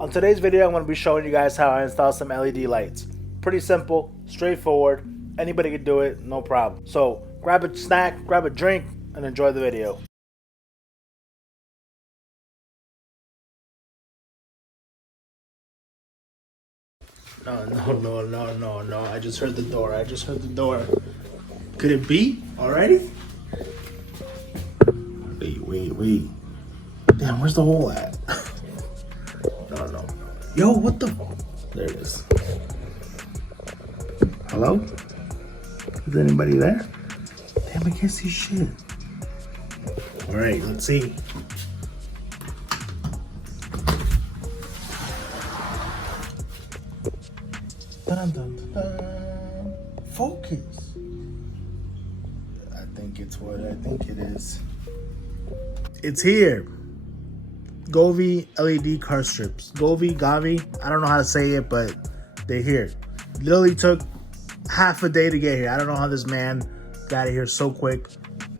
On today's video, I'm going to be showing you guys how I install some LED lights. Pretty simple, straightforward, anybody can do it, no problem. So grab a snack, grab a drink, and enjoy the video. No, I just heard the door, Could it be already? Wait. Damn, where's the hole at? No. Yo, what the? There it is. Hello? Is anybody there? Damn, I can't see shit. All right, let's see. Dun. Focus. I think it's what I think it is. It's here. Govee LED car strips. Govee, I don't know how to say it, but they're here. Literally took half a day to get here. I don't know how this man got it here so quick.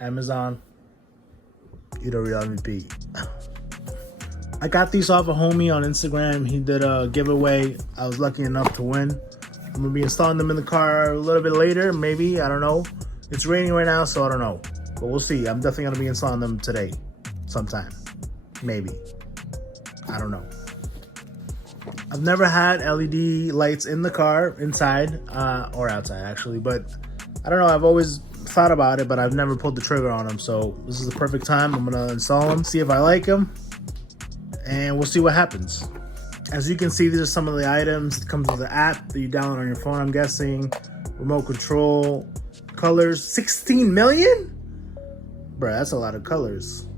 Amazon, you the real MVP. I got these off a homie on Instagram. He did a giveaway. I was lucky enough to win. I'm gonna be installing them in the car a little bit later, maybe, I don't know. It's raining right now, so I don't know. But we'll see. I'm definitely gonna be installing them today, sometime, maybe. I don't know. I've never had LED lights in the car, inside, or outside actually, but I don't know, I've always thought about it, but I've never pulled the trigger on them, so this is the perfect time. I'm gonna install them, see if I like them, and we'll see what happens. As you can see, these are some of the items. It comes with an app that you download on your phone, I'm guessing. Remote control, colors, 16 million? Bruh, that's a lot of colors.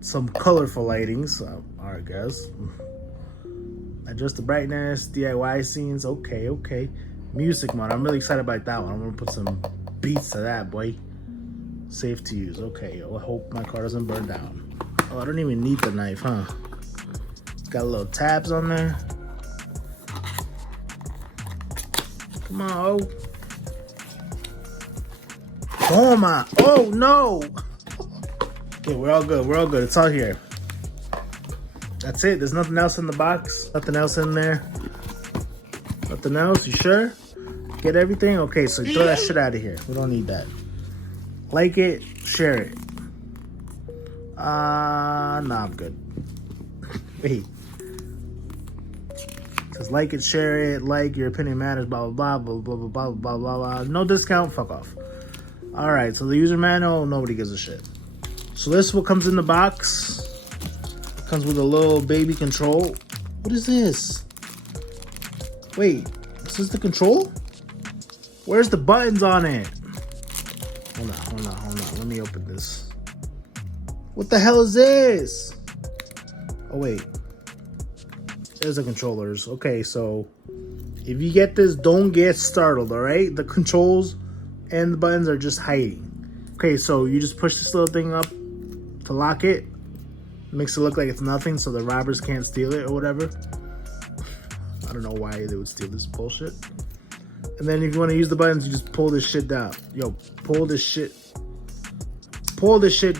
Some colorful lighting, so I guess. Adjust the brightness, DIY scenes, okay. Music mode, I'm really excited about that one. I'm gonna put some beats to that, boy. Safe to use, okay. I hope my car doesn't burn down. Oh, I don't even need the knife, huh? It's got little tabs on there. Come on, oh. Oh my, oh no! Okay, we're all good, it's all here. That's it, there's nothing else in the box, nothing else in there. Nothing else, you sure? Get everything? Okay, so throw that shit out of here. We don't need that. Like it, share it. Nah, I'm good. Wait. Says like it, share it, like, your opinion matters, blah, blah, blah, blah, blah, blah, blah, blah, blah. No discount, fuck off. All right, so the user manual, nobody gives a shit. So this is what comes in the box. It comes with a little baby control. What is this? Wait, is this the control? Where's the buttons on it? Hold on. Let me open this. What the hell is this? Oh, wait. There's the controllers. Okay, so if you get this, don't get startled, all right? The controls and the buttons are just hiding. Okay, so you just push this little thing up to lock it. Makes it look like it's nothing so the robbers can't steal it or whatever. I don't know why they would steal this bullshit. And then if you want to use the buttons, you just pull this shit down. Yo, pull this shit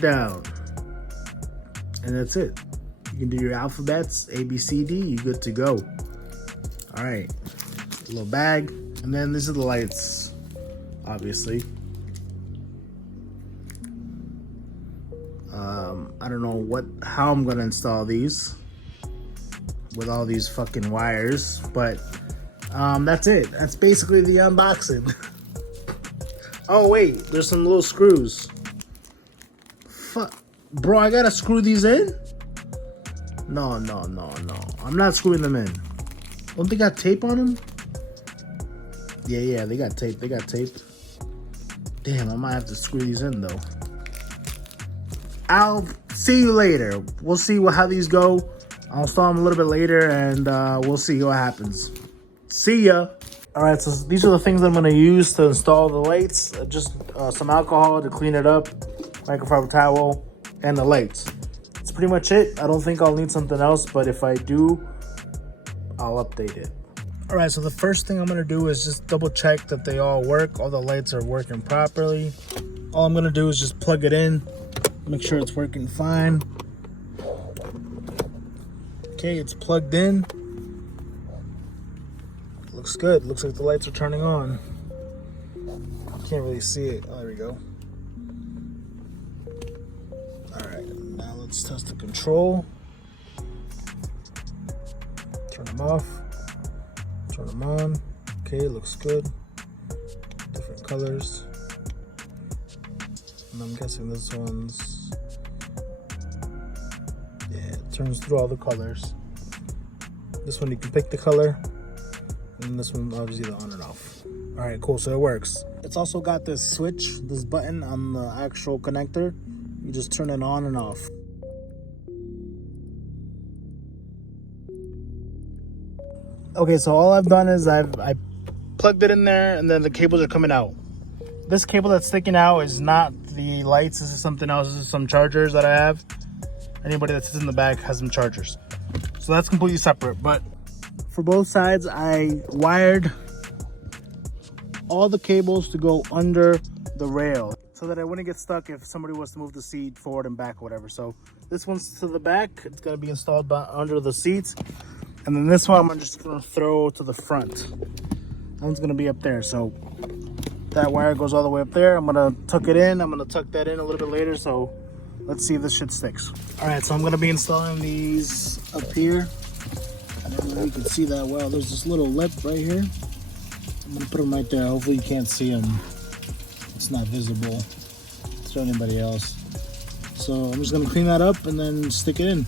down. And that's it. You can do your alphabets, A, B, C, D, you're good to go. All right, a little bag. And then these are the lights, obviously. I don't know how I'm gonna install these with all these fucking wires, but that's it. That's basically the unboxing. Oh wait, there's some little screws. Fuck, bro, I gotta screw these in? No. I'm not screwing them in. Don't they got tape on them? Yeah, they got tape. Damn, I might have to screw these in though. I'll see you later. We'll see how these go. I'll install them a little bit later and we'll see what happens. See ya. All right, so these are the things I'm gonna use to install the lights. Just some alcohol to clean it up, microfiber towel, and the lights. That's pretty much it. I don't think I'll need something else, but if I do, I'll update it. All right, so the first thing I'm gonna do is just double check that they all work. All the lights are working properly. All I'm gonna do is just plug it in, make sure it's working fine. Okay, it's plugged in. Looks good. Looks like the lights are turning on. Can't really see it. Oh, there we go. Alright, now let's test the control. Turn them off. Turn them on. Okay, looks good. Different colors. And I'm guessing this one's... yeah, it turns through all the colors. This one you can pick the color. And this one obviously the on and off. Alright, cool, so it works. It's also got this switch, this button on the actual connector. You just turn it on and off. Okay, so all I've done is I plugged it in there and then the cables are coming out. This cable that's sticking out is not the lights, this is something else. This is some chargers that I have. Anybody that sits in the back has some chargers. So that's completely separate, but for both sides, I wired all the cables to go under the rail so that I wouldn't get stuck if somebody was to move the seat forward and back or whatever. So this one's to the back. It's going to be installed under the seats. And then this one I'm just going to throw to the front. That one's going to be up there. So that wire goes all the way up there. I'm going to tuck it in. I'm going to tuck that in a little bit later. So let's see if this shit sticks. All right, so I'm going to be installing these up here. I don't know if you can see that well. There's this little lip right here. I'm gonna put them right there. Hopefully you can't see them. It's not visible to anybody else. So I'm just gonna clean that up and then stick it in.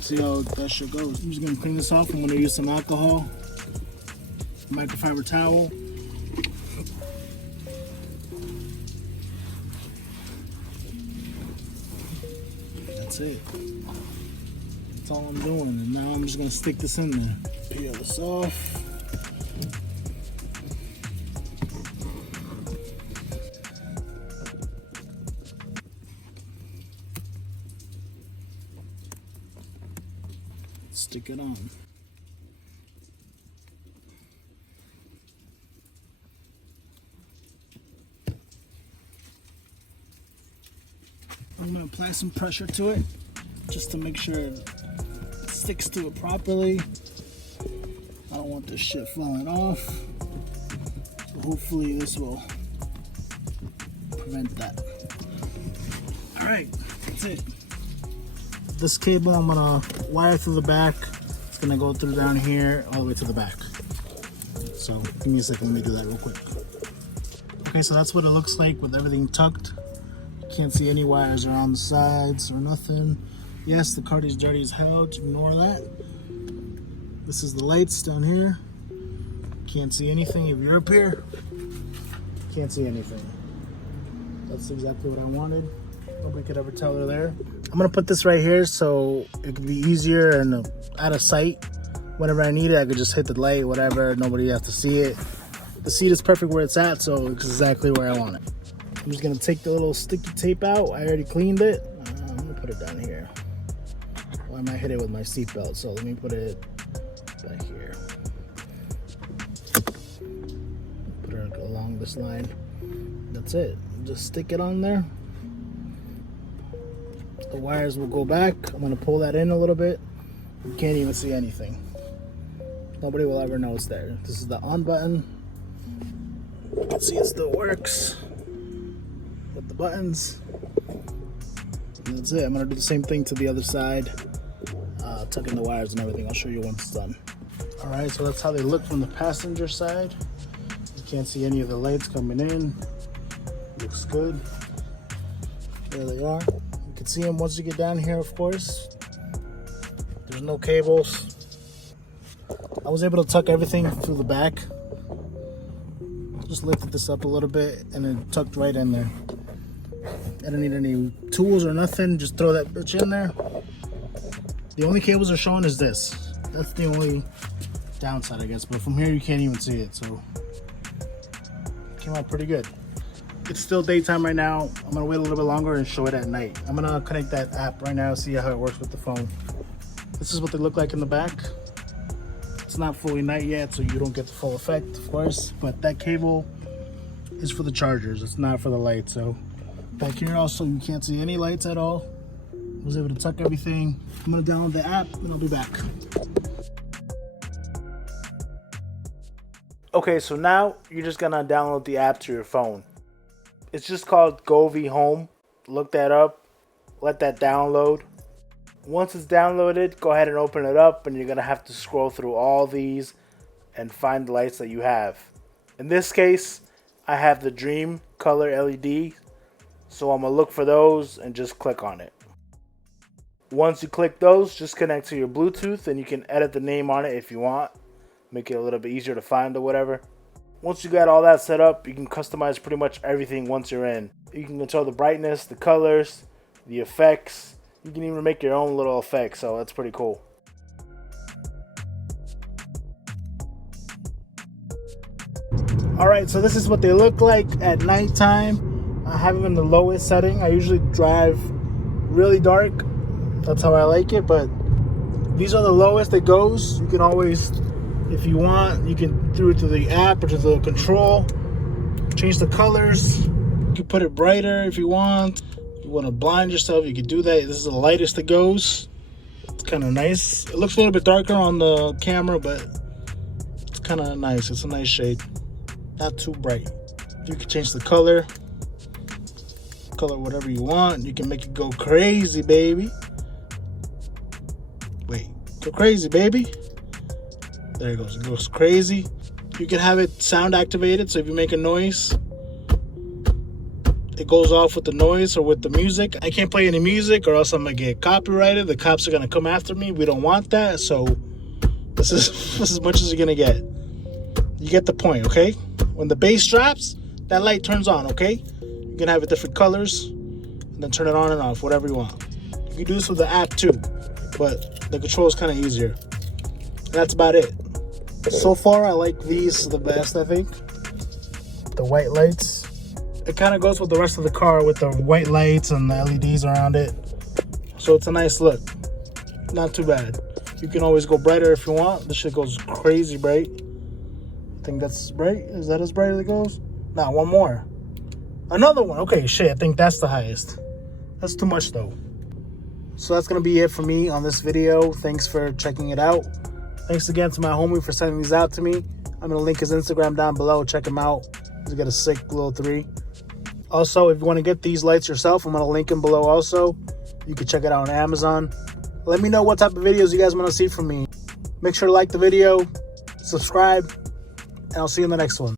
See how that shit goes. I'm just gonna clean this off. I'm gonna use some alcohol, microfiber towel. That's it. That's all I'm doing. And now I'm just gonna stick this in there. Peel this off. Stick it on. I'm gonna apply some pressure to it just to make sure it sticks to it properly. I don't want this shit falling off. So hopefully this will prevent that. Alright, that's it. This cable I'm gonna wire through the back. It's gonna go through down here all the way to the back. So give me a second, let me do that real quick. Okay, so that's what it looks like with everything tucked. You can't see any wires around the sides or nothing. Yes, the card is dirty as hell, just ignore that. This is the lights down here. Can't see anything. If you're up here, can't see anything. That's exactly what I wanted. Nobody could ever tell her there. I'm gonna put this right here so it could be easier and out of sight. Whenever I need it, I could just hit the light, whatever. Nobody has to see it. The seat is perfect where it's at, so it's exactly where I want it. I'm just gonna take the little sticky tape out. I already cleaned it. I'm gonna put it down here. Well, I might hit it with my seatbelt, so let me put it back here. Put it along this line. That's it. Just stick it on there. The wires will go back. I'm gonna pull that in a little bit. You can't even see anything. Nobody will ever know it's there. This is the on button. You can see it still works with the buttons. And that's it. I'm gonna do the same thing to the other side. Tuck in the wires and everything. I'll show you once it's done. All right, so that's how they look from the passenger side. You can't see any of the lights coming in. Looks good. There they are. You can see them once you get down here, of course. There's no cables. I was able to tuck everything through the back. Just lifted this up a little bit and then tucked right in there. I don't need any tools or nothing. Just throw that bitch in there. The only cables are showing is this. That's the only downside, I guess. But from here, you can't even see it. So it came out pretty good. It's still daytime right now. I'm gonna wait a little bit longer and show it at night. I'm gonna connect that app right now, see how it works with the phone. This is what they look like in the back. It's not fully night yet, so you don't get the full effect, of course. But that cable is for the chargers. It's not for the lights. So back here also, you can't see any lights at all. I was able to tuck everything. I'm gonna download the app and I'll be back. Okay, so now you're just gonna download the app to your phone. It's just called Govee Home. Look that up, let that download. Once it's downloaded, go ahead and open it up, and you're gonna have to scroll through all these and find the lights that you have. In this case, I have the Dream Color LED, so I'm gonna look for those and just click on it. Once you click those, just connect to your Bluetooth, and you can edit the name on it if you want. Make it a little bit easier to find or whatever. Once you got all that set up, you can customize pretty much everything once you're in. You can control the brightness, the colors, the effects. You can even make your own little effects, so that's pretty cool. Alright, so this is what they look like at nighttime. I have them in the lowest setting. I usually drive really dark. That's how I like it, but these are the lowest it goes. You can always, if you want, you can do it to the app or to the control. Change the colors. You can put it brighter if you want. If you want to blind yourself, you can do that. This is the lightest it goes. It's kind of nice. It looks a little bit darker on the camera, but it's kind of nice. It's a nice shade. Not too bright. You can change the color. Color whatever you want. You can make it go crazy, baby. Wait, go crazy, baby. There it goes. It goes crazy. You can have it sound activated, so if you make a noise, it goes off with the noise or with the music. I can't play any music or else I'm gonna get copyrighted. The cops are gonna come after me. We don't want that, so this is as much as you're gonna get. You get the point, okay? When the bass drops, that light turns on, okay? You can have it different colors and then turn it on and off, whatever you want. You can do this with the app too, but the control is kind of easier. And that's about it. So far, I like these the best, I think. The white lights. It kind of goes with the rest of the car with the white lights and the LEDs around it. So it's a nice look. Not too bad. You can always go brighter if you want. This shit goes crazy bright. I think that's bright. Is that as bright as it goes? Nah, one more. Another one. Okay, shit. I think that's the highest. That's too much though. So that's going to be it for me on this video. Thanks for checking it out. Thanks again to my homie for sending these out to me. I'm going to link his Instagram down below. Check him out. He's got a sick little 3. Also, if you want to get these lights yourself, I'm going to link him below also. You can check it out on Amazon. Let me know what type of videos you guys want to see from me. Make sure to like the video, subscribe, and I'll see you in the next one.